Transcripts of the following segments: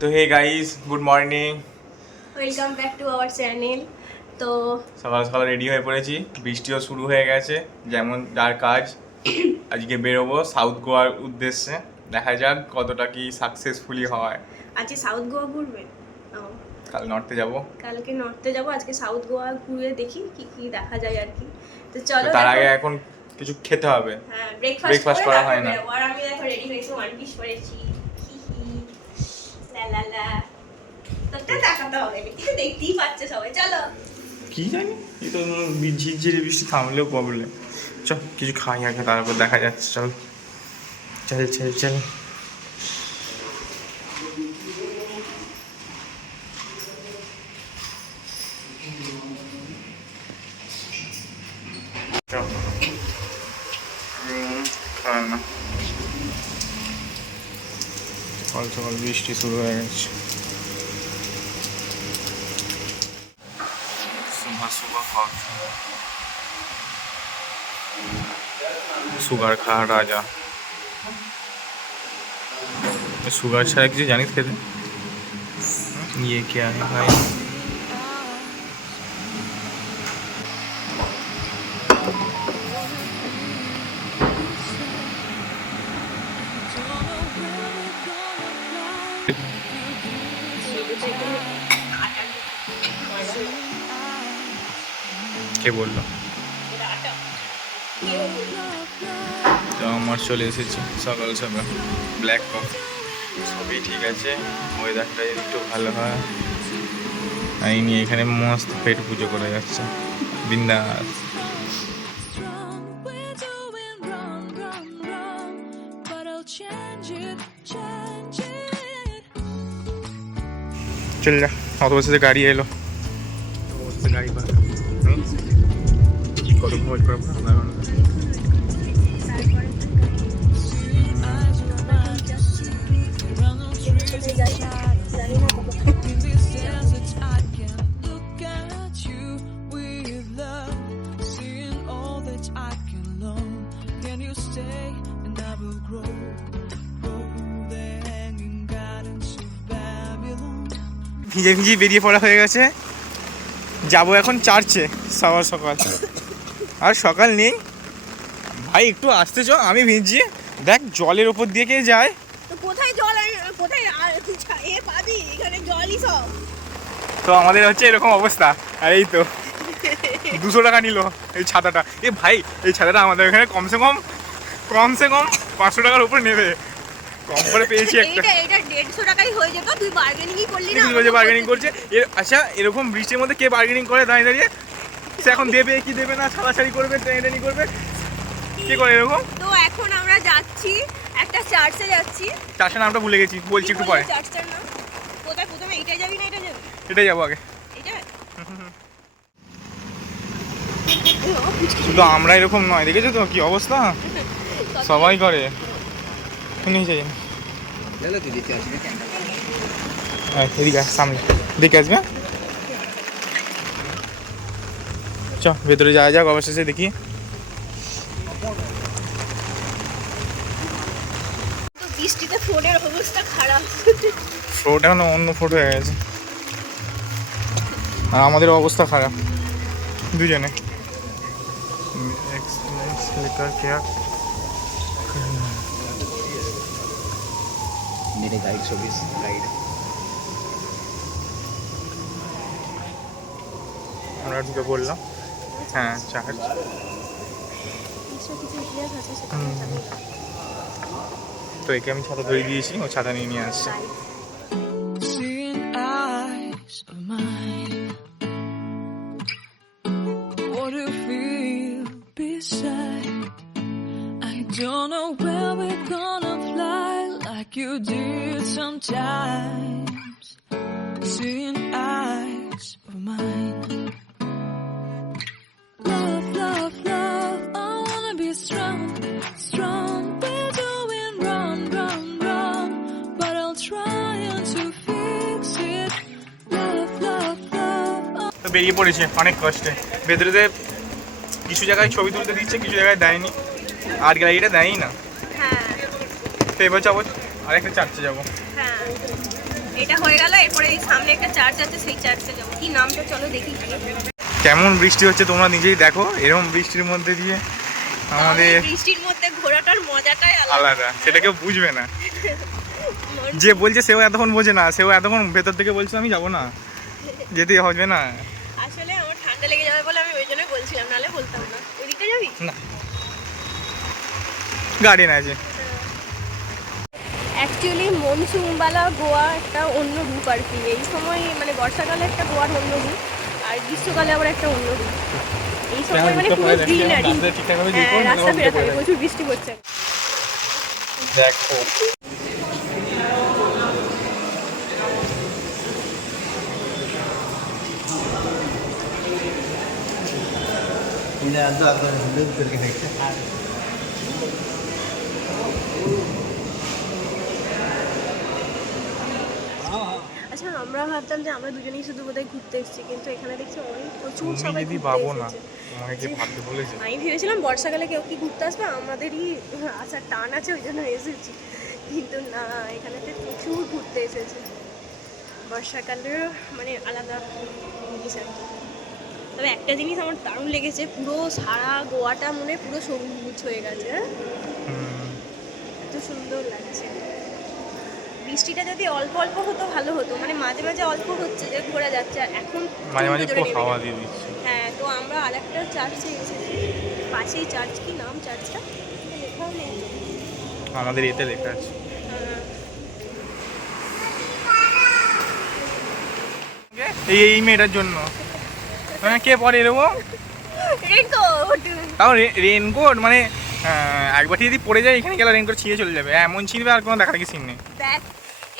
তো hey guys, good morning. Welcome back to our channel. তো সকাল সকাল রেডি হয়ে পড়েছি, বৃষ্টিও শুরু হয়ে গেছে। যেমন যার কাজ, আজকে বেরোবো সাউথ গোয়ার উদ্দেশ্যে। দেখা যাক কতটা কি সাকসেসফুলি হয়। আজকে সাউথ গোয়া ঘুরবেন? কাল নর্থে যাব। কালকে নর্থে যাব, আজকে সাউথ গোয়া ঘুরে দেখি কি কি দেখা যায় আর কি। তো চলো, তার আগে এখন কিছু খেতে হবে। হ্যাঁ, ব্রেকফাস্ট করা হয় না। আর আমি দেখো রেডি হয়েছি, ওয়ান পিস পরেছি। লা লা লা। তোকে দেখাতে হবে না, কিছু দেখতেই পাচ্ছে সবাই। চলো। কি জানি, এই তো ঝিরঝিরে বৃষ্টি থামলেও প্রবলেম। চল কিছু খাই আগে, তারপর দেখা যাচ্ছে। চল চল চল চল। না, সকাল সকাল বৃষ্টি শুরু হয়ে গেছে। সুগার খা রাজা। সুগার ছাড়া কিছু জানিস খেতে? ইয়ে কে है भाई? কে বললো? তো আমার চলে এসেছি সকাল সকাল ব্ল্যাক কফি। সবই ঠিক আছে, ওয়েদারটা একটু ভালো হয়। এই নিয়ে এখানে মস্ত পেট পুজো করে যাচ্ছে বিন্দাস। চল যা, অত বসে গাড়ি এলো, গাড়ি পাবে কত ওয়েট করবো আধা ঘন্টা। ভিজে ভিজে বেরিয়ে পড়া হয়ে গেছে। যাবো এখন চার্চে সকাল সকাল। আর সকাল নেই ভাই, একটু আসতে চ। আমি ভিজছি, দেখ জলের ওপর দিয়ে কে যায়। তো কোথায় জল, কোথায় এ পাবি? এখানে জলই সব। তো আমাদের হচ্ছে এরকম অবস্থা। আর এই তো 200 টাকা নিল এই ছাতাটা। এ ভাই, এই ছাতাটা আমাদের এখানে কমসে কম 500 টাকার উপরে নেবে। কম করে পেয়েছি একটা। এটা 150 টাকাই হয়ে যেত, তুই বার্গেনিংই করলি না। তুই বার্গেনিং করছে। আচ্ছা, এরকম বৃষ্টির মধ্যে কে বার্গেনিং করে দাঁড়িয়ে দাঁড়িয়ে? সে এখন দেবে কি দেবে না, ছাড়াছাড়ি করবে, টেনে করবে, কে করে এরকম? তো এখন আমরা যাচ্ছি একটা চার্চে যাচ্ছি। চার্চের নামটা ভুলে গেছি, বলছি একটু পরে। চার্চটার নাম কোথায়? প্রথমে এইটা যাবি না এটা যাবি? এটাই যাবো আগে। এটা শুধু আমরা এরকম নয়, দেখেছো তো কি অবস্থা, সবাই করে। নিয়ে যাই এদিকে সামনে দেখে আসবে। চ ভেতরে যাওয়া যাক অবশেষে, দেখি। তো বৃষ্টিতে ফোনের অবস্থা খারাপ। ফ্লোট এখন অন্য ফ্লোট হয়ে গেছে, আর আমাদের অবস্থা খারাপ দুজনে। मेरे गाइड सर्विस गाइड আমরা ঢুকে বললাম হ্যাঁ চার্চ। তো একে আমি ছাতা ধরে দিয়েছি, ও ছাতা নিয়ে আসছে। Don't know where we're gonna fly like you did sometimes. Seeing eyes of mine. Love, love, love. I wanna be strong, strong. We're doing wrong, wrong, wrong. But I'll try to fix it. Love, love, love. তো বেরিয়ে পড়েছে অনেক কষ্টে। ভেতরে কিছু জায়গায় ছবি তুলতে দিচ্ছে, কিছু জায়গায় দেয়নি। আর্ট গ্যালারিটা দেয়ই না। হ্যাঁ, তো এবার যাবো আরেকটা চার্চে যাবো। হ্যাঁ। এটা হয়ে গেল, এরপরে এই সামনে একটা চার্চ আছে, সেই চার্চে যাবো। কি নামটা চলো দেখি গিয়ে। কেমন বৃষ্টি হচ্ছে তোমরা নিজেই দেখো, এরকম বৃষ্টির মধ্যে দিয়ে আমাদের এই বৃষ্টির মধ্যে ঘোরাটার মজাটাই আলাদা, সেটা কেউ বুঝবে না। যে বলছে সেও এতক্ষণ বোঝে না, সেও এতক্ষণ ভেতর থেকে বলছে আমি যাবো না, যেতে হবে না। আসলে আমার ঠান্ডা লেগে যাবে বলে আমি ওই জন্যই বলছিলাম, নাহলে বলতাম না। ওইদিকে যাবি? না, গার্ডেন আছে। অ্যাকচুয়ালি মনসুনবালা গোয়া একটা অন্য রূপ আর কি। এই সময় মানে বর্ষাকালে একটা গোয়ার অন্য রূপ, আর গ্রীষ্মকালে আবার একটা অন্য রূপ। এই সময় মানে পুরো গ্রিনারি, রাস্তা ফেরা থাকে, প্রচুর বৃষ্টি পড়ছে। দেখো আচ্ছা, আমরা ভাবতাম যে আমরা দুজনেই শুধু বোধহয় ঘুরতে এসেছি, কিন্তু এখানে দেখছি অনেক প্রচুর তুমি সবাই যদি ঘুরতে ভাবো না, এসেছে। তোমাকে কি ভাবতে বলেছে? আমি ভেবেছিলাম বর্ষাকালে কেউ কি ঘুরতে আসবে, আমাদেরই আসার টান আছে ওই জন্য এসেছি, কিন্তু না, এখানে তো প্রচুর ঘুরতে এসেছে। বর্ষাকালের মানে আলাদা জিনিস আর কি। তবে একটা জিনিস আমার দারুণ লেগেছে, পুরো সারা গোয়াটা মনে হয় পুরো সবুজ হয়ে গেছে। হ্যাঁ, এত সুন্দর লাগছে। বৃষ্টিটা যদি অল্প অল্প হতো ভালো হতো, মানে মাঝে মাঝে অল্প হচ্ছে যে ঘোরা যাচ্ছে, আর এখন মাঝে মাঝে জোরে খুব নেমে হাওয়া যাচ্ছে। দিয়ে দিচ্ছে। হ্যাঁ, তো আমরা আরেকটা চার্চে এসেছি, পাশেই চার্চ। কি নাম চার্চটা লেখাও নেই। আমাদের এতে লেখা আছে। এই মেয়েটার জন্য কে পরে এরকম রেনকোট। তাও রেনকোট মানে একবার যদি পড়ে যায় এখানে গেলে রেনকোট ছিঁড়ে চলে যাবে, এমন ছিঁড়বে আর কোনো দেখা দেখি সিন নেই। দেখ,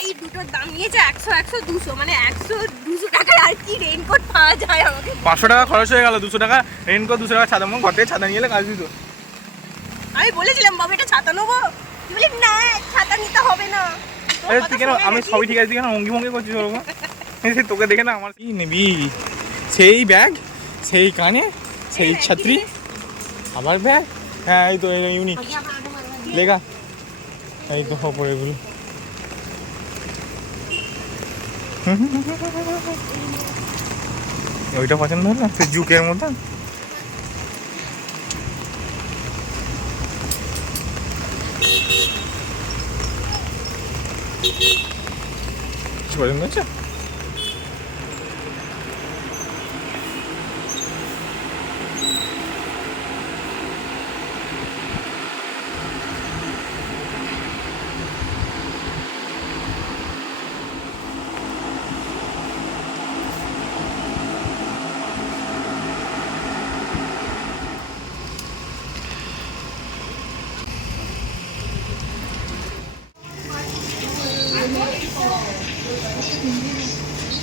এই দুটোর দাম নিয়েছে 100 100 200, মানে 100 200 টাকায় আর কি রেনকোট পাওয়া যায়। আমাকে 500 টাকা খরচ হয়ে গেল, 200 টাকা রেনকোট, 200 টাকা ছাতা। ঘর থেকে ছাতা নিয়ে এলে কাজ দিত। আমি বলেছিলাম বাবা এটা ছাতা নেবো, তুই বলি না ছাতা নিতে হবে না। আরে তুই কেন, আমি সবই ঠিক আছে, তুই কেন অঙ্গি ভঙ্গি করছিস ওরকম? তোকে দেখে না আমার কি নেবি, সেই ব্যাগ, সেই কানে, সেই ছাত্রী, আবার ব্যাগ। হ্যাঁ এই তো ইউনিক লেখা, এই তো পরে এগুলো। ওইটা পছন্দ হলো, সে জুকের মতন। পছন্দ হচ্ছে?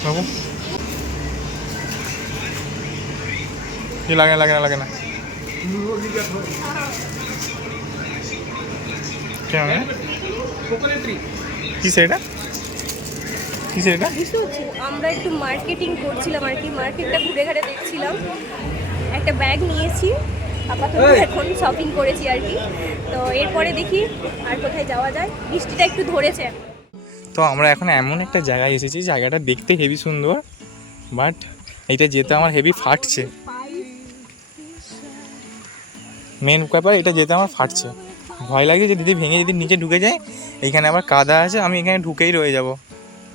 বাবু কি লাগে না লাগে না কি সেটা, কি সেটা? বুঝতে পারছি, আমরা একটু মার্কেটিং করছিলাম আর কি, মার্কেটটা ঘুরে ঘুরে দেখছিলাম। একটা ব্যাগ নিয়েছি আপাতত, এখন শপিং করেছি আর কি। তো এরপরে দেখি আর কোথায় যাওয়া যায়, বৃষ্টিটা একটু ধরেছে। তো আমরা এখন এমন একটা জায়গায় এসেছি, জায়গাটা দেখতে হেভি সুন্দর, বাট এইটা যেতে আমার হেভি ফাটছে। মেন ব্যাপার এটা যেতে আমার ফাটছে, ভয় লাগে যে যদি ভেঙে যদি নিচে ঢুকে যায়। এইখানে আবার কাদা আছে, আমি এখানে ঢুকেই রয়ে যাব,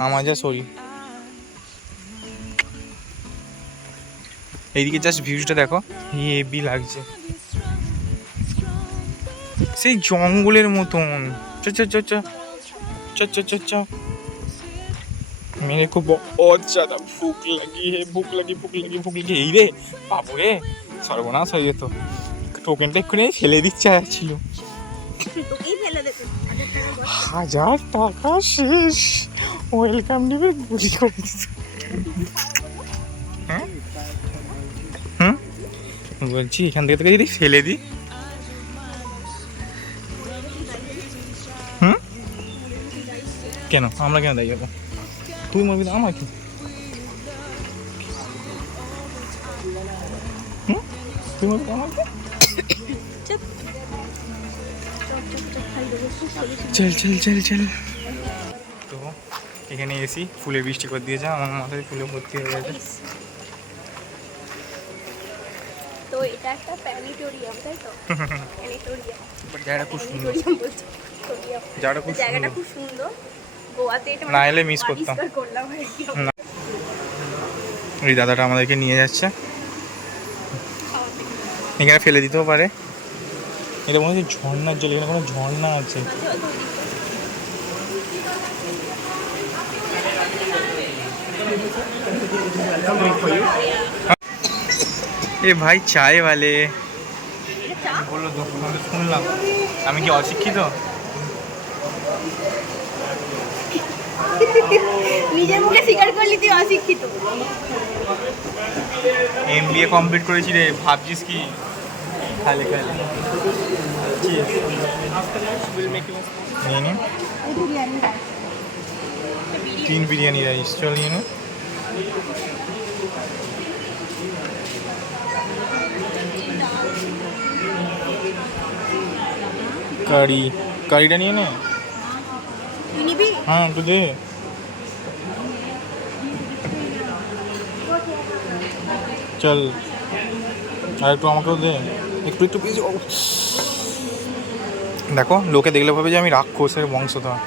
আমার যা শরীর। এইদিকে জাস্ট ভিউজটা দেখো, হেভি লাগছে, সেই জঙ্গলের মতন। চ চ চ চ চ চ চ চ मेरे को बहुत ज़्यादा भूख लगी है, भूख लगी এই রে বাবু রে, সর্বনাশ হয়ে যেত। টোকেনটা এক্ষুনি ফেলে দিচ্ছে ছিল, তোকেই ফেলে দেবে। 1000 টাকা শেষ, ওয়েলকাম দিবে গুলি করে দিত। হ্যাঁ বলছি এখান থেকে যদি ফেলে দিই, কেন আমরা কেন দায়ী যাবো? তুই মরবি না, আমার কি? তুই মরবি আমার কি? চল চল চল চল। তো এখানে এসি ফুলে বৃষ্টি করে দিয়েছে, আমার মাথায় ফুলে ভর্তি হয়ে গেছে। ইস। তো এটা একটা প্ল্যানেটোরিয়াম, তাই তো? প্ল্যানেটোরিয়াম, জায়গাটা খুব সুন্দর, প্ল্যানেটোরিয়াম বলছি, প্ল্যানেটোরিয়াম। জায়গাটা খুব জায়গাটা সুন্দর। খুব সুন্দর। গোয়াতে এটা না এলে মিস করতাম। আবিষ্কার করলাম আর কি। না। ওই দাদাটা আমাদেরকে নিয়ে যাচ্ছে, এখানে ফেলে দিতেও পারে। এটা মনে হচ্ছে ঝর্ণার জল, এখানে কোনো ঝর্ণা আছে। এ ভাই চায় वाले বললো তো, আমি শুনলাম। আমি কি অশিক্ষিত? নিজের মুখে স্বীকার করলি তুই অশিক্ষিত। MBA কমপ্লিট করেছি রে, ভাবছিস কি? খালে খালে নিয়ে নে, 3 বিরিয়ানি রাইস, চল নিয়ে নে। কারিটা নিয়ে নে। তুই নিবি? হ্যাঁ একটু দে। চল আর একটু আমাকেও দে, একটু একটু প্লিজ। দেখো লোকে দেখলে ভাবে যে আমি রাক্ষসের বংশধর।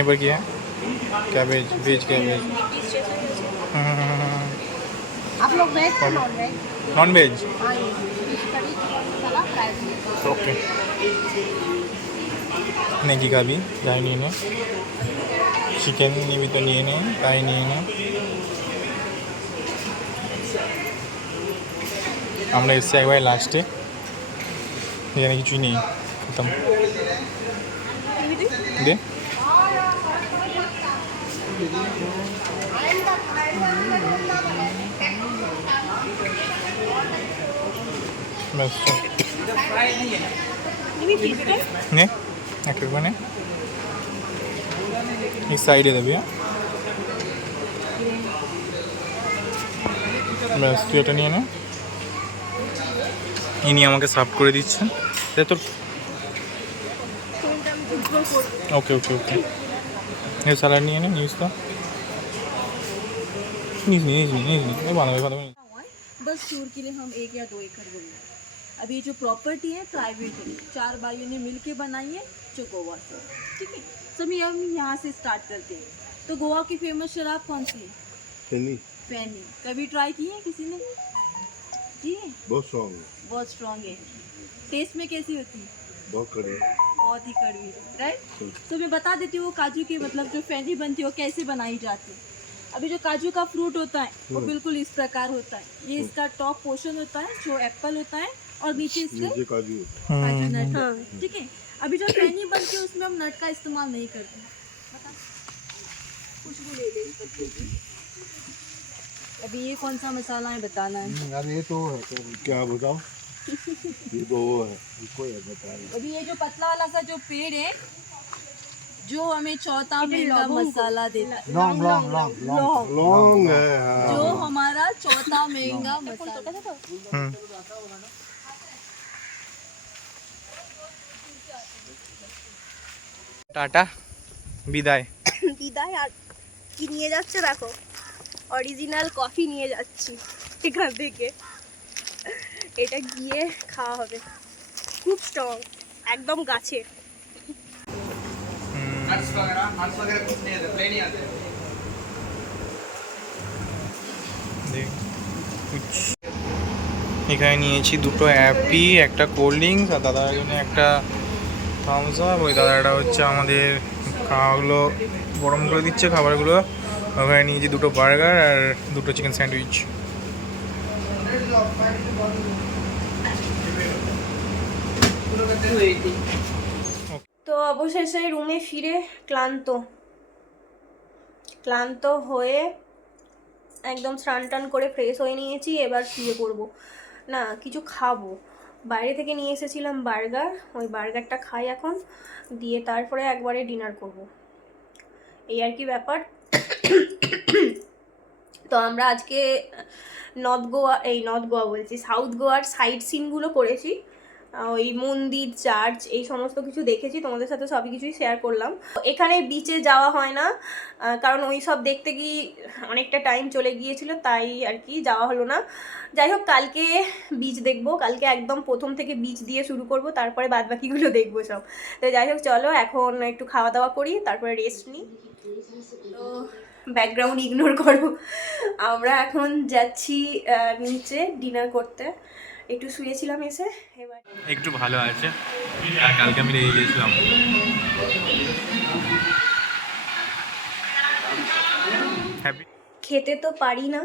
এবার কি कैबेज, वेज कैबेज। आप लोग वेज या नॉन वेज? नॉन वेज हाँ, फिश करी मसाला फ्राई। ओके। নেকি খাবি? যাই নিয়ে নে। চিকেন নিবি তো নিয়ে নে, তাই নিয়ে নে। আমরা এসছি একবার লাস্টে, এখানে কিছুই নেই, খতম। দে ব্যাস চল। নিবি ফিশ ফ্রাই? নে একটা করে নে, এই সাইডে দেবি। হ্যাঁ ব্যাস তুই এটা নিয়ে নে। ইনি আমাকে সার্ভ করে দিচ্ছেন। তোর ওকে ওকে ওকে। এই স্যালাড নিয়ে নে, নিস তো, নিস বানাবে বানাবে। बस टूर के लिए हम 1 या 2 एकड़ बोल रहे हैं। अब ये जो प्रॉपर्टी है प्राइवेट है, 4 भाइयों ने मिलके बनाई है जो गोवा से, ठीक है। सभी हम यहाँ से स्टार्ट करते हैं। तो गोवा की फेमस शराब कौन सी है? फैनी। कभी ट्राई की है किसी ने? जी बहुत स्ट्रॉन्ग है, बहुत स्ट्रॉन्ग है। टेस्ट में कैसी होती है? बहुत कड़वी। बहुत ही कड़वी, राइट। तो मैं बता देती हूँ काजू की मतलब जो फैनी बनती है वो कैसे बनाई जाती है। अभी जो काजू का फ्रूट होता है वो बिल्कुल इस प्रकार होता है। ये इसका टॉप पोर्शन होता है जो एप्पल होता है, और नीचे इसके नीचे काजू काजू नट, ठीक है। अभी जो फैनी बनती है उसमें हम नट का इस्तेमाल नहीं करते। बता, खुशबू ले ले इस पत्ते की। अभी ये कौन सा मसाला है बताना है। यार ये तो है, तो क्या बताओ। ये तो वो है, इसको ये बता रही। अभी ये जो पतला वाला सा जो पेड़ है जो हमें चौथा महंगा मसाला देता है, लौंग लौंग लौंग लौंग लौंग है, हाँ। जो हमारा चौथा महंगा मसाला। টাটা, বিদায়। বিদায়। আর কি নিয়ে যাচ্ছে দেখো, অরিজিনাল কফি নিয়ে যাচ্ছি এখান থেকে। এটা গিয়ে খাওয়া হবে, খুব স্ট্রং, একদম গাছে। এখানে নিয়েছি দুটো অ্যাপি, একটা কোল্ড ড্রিঙ্কস, আর দাদার জন্য একটা থামস আপ। ওই দাদাটা হচ্ছে আমাদের খাওয়াগুলো গরম করে দিচ্ছে, খাবারগুলো। ওখানে নিয়েছি দুটো বার্গার আর দুটো চিকেন স্যান্ডউইচ। তো অবশেষে রুমে ফিরে ক্লান্ত হয়ে একদম স্নান টান করে ফ্রেশ হয়ে নিয়েছি। এবার শুয়ে পড়বো, না কিছু খাবো। বাইরে থেকে নিয়ে এসেছিলাম বার্গার, ওই বার্গারটা খাই এখন, দিয়ে তারপরে একবারে ডিনার করব, এই আর কি ব্যাপার। তো আমরা আজকে নর্থ গোয়া বলছি, সাউথ গোয়ার সাইট সিনগুলো করেছি। ওই মন্দির, চার্চ, এই সমস্ত কিছু দেখেছি, তোমাদের সাথে সবই কিছুই শেয়ার করলাম। এখানে বিচে যাওয়া হয় না, কারণ ওই সব দেখতে গিয়ে অনেকটা টাইম চলে গিয়েছিল, তাই আর কি যাওয়া হলো না। যাই হোক, কালকে বিচ দেখবো, কালকে একদম প্রথম থেকে বিচ দিয়ে শুরু করব, তারপরে বাদবাকিগুলো দেখবো সব। তো যাই হোক, চলো এখন একটু খাওয়া দাওয়া করি, তারপরে রেস্ট নিই। তো ব্যাকগ্রাউন্ড ইগনোর করো, আমরা এখন যাচ্ছি নিচে ডিনার করতে। একটু শুয়েছিলাম এসে, এবার একটু ভালো আছে, আর কালকে আমি রেগে গিয়েছিলাম। হ্যাপি খেতে তো পারি না,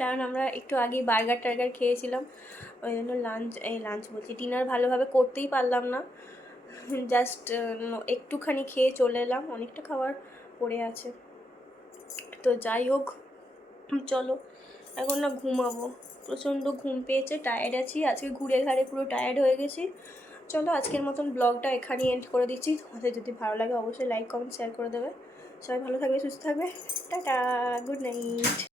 কারণ আমরা একটু আগে বার্গার টার্গার খেয়েছিলাম, ওই জন্য লাঞ্চ বলছি, ডিনার ভালোভাবে করতেই পারলাম না। জাস্ট একটুখানি খেয়ে চলে এলাম, অনেকটা খাবার পড়ে আছে। তো যাই হোক, চলো এখন না ঘুমাবো, প্রচণ্ড ঘুম পেয়েছে, টায়ার্ড আছি, আজকে ঘুরে ঘাড়ে পুরো টায়ার্ড হয়ে গেছি। চলো আজকের মতন ব্লগটা এখানেই এন্ড করে দিচ্ছি। তোমাদের যদি ভালো লাগে অবশ্যই লাইক কমেন্ট শেয়ার করে দেবে। সবাই ভালো থাকবে, সুস্থ থাকবে, টাটা, গুড নাইট।